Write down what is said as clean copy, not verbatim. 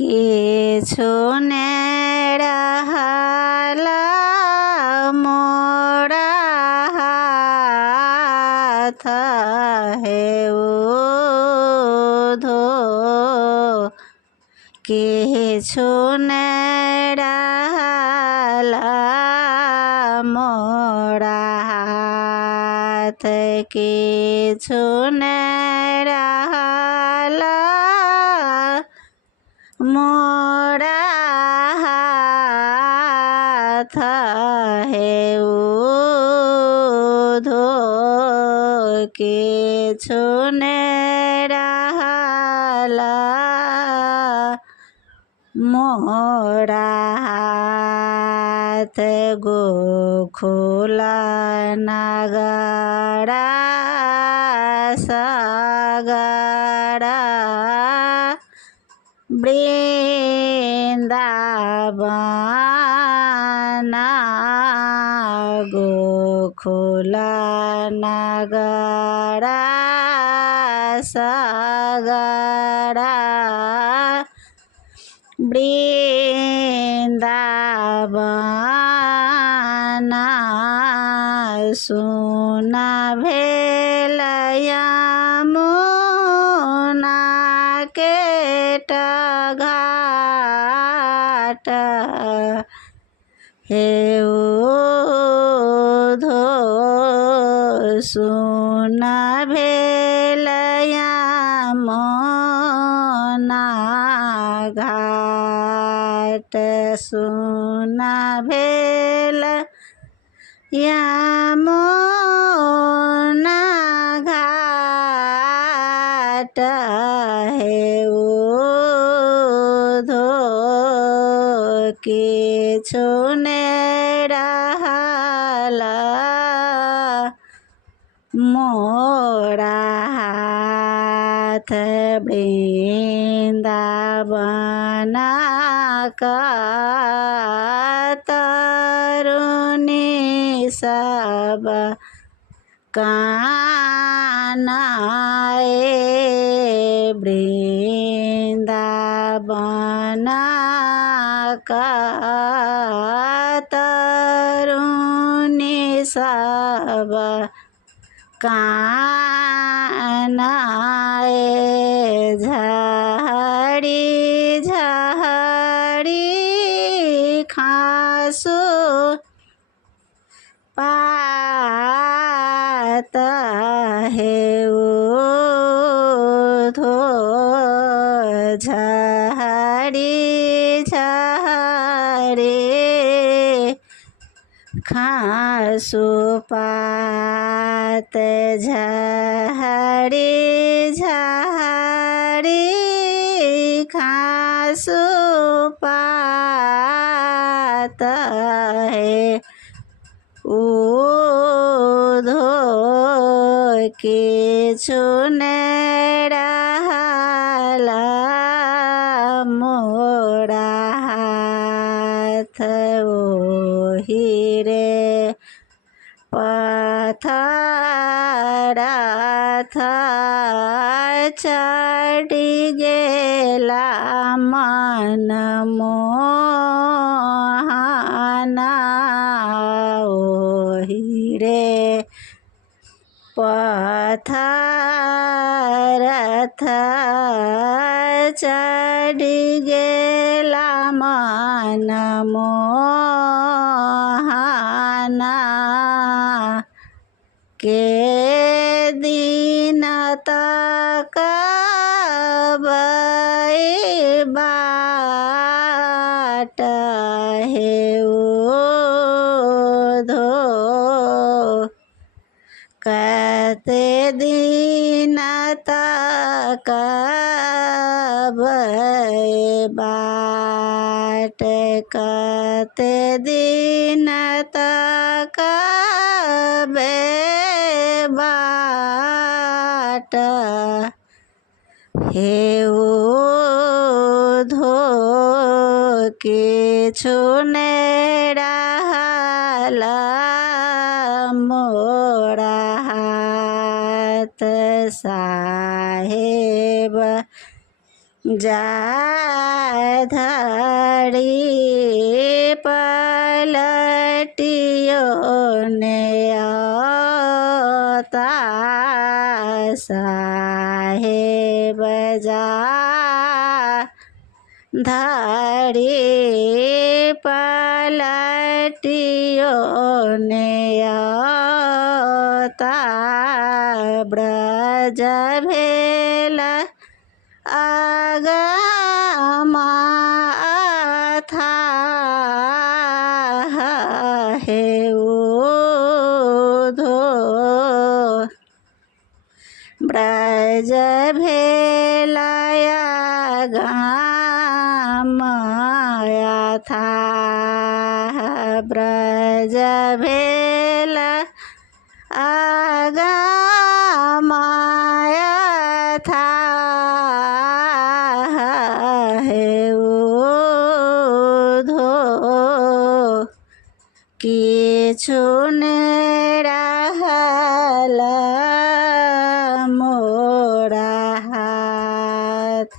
किछु रहला मोरा हाथ हेउधो किछु रहला मोरा हाथ किछु रहला मोरा हाथ हेउधो किछु रहला मोरा हाथ गोकुल नगरा सगरा वृंदावन गोकुल नगरा सगरा वृंदावन सुन भेल यमुना के घाट हेउधो सुन भेल यमुना घाट सुन भेल यमुना घाट हेउधो किछु रहला मोरा हाथ वृंदावन तरुणी सब कानाए वृंदावन तरुणी सब कानाए झड़ी झड़ी खासु पात हेउधो झड़ी झड़ी खासु पात झड़ी झड़ी खासु पात हेउधो किछु रहला मोरा हाथ ओहि रे पथरथ चढ़ि गेला मन मोहना ओहि रे पथरथ चढ़ि गेला मन मोहना के दिन तक बाट हेउधो कते दिन तक बाट कते दिन तक बाट हेउधो किछु रहला मोरा हाथ साहेब जाधड़ी पलटियो ने आता साहेब जा धड़ी पलटियो ने आता ब्रज भेला आगमा अथाह हे उधो ब्रज भेलाया गामाया था ब्रज भेला आगमाया था हे उधो किछु ने रहला मोरा हाथ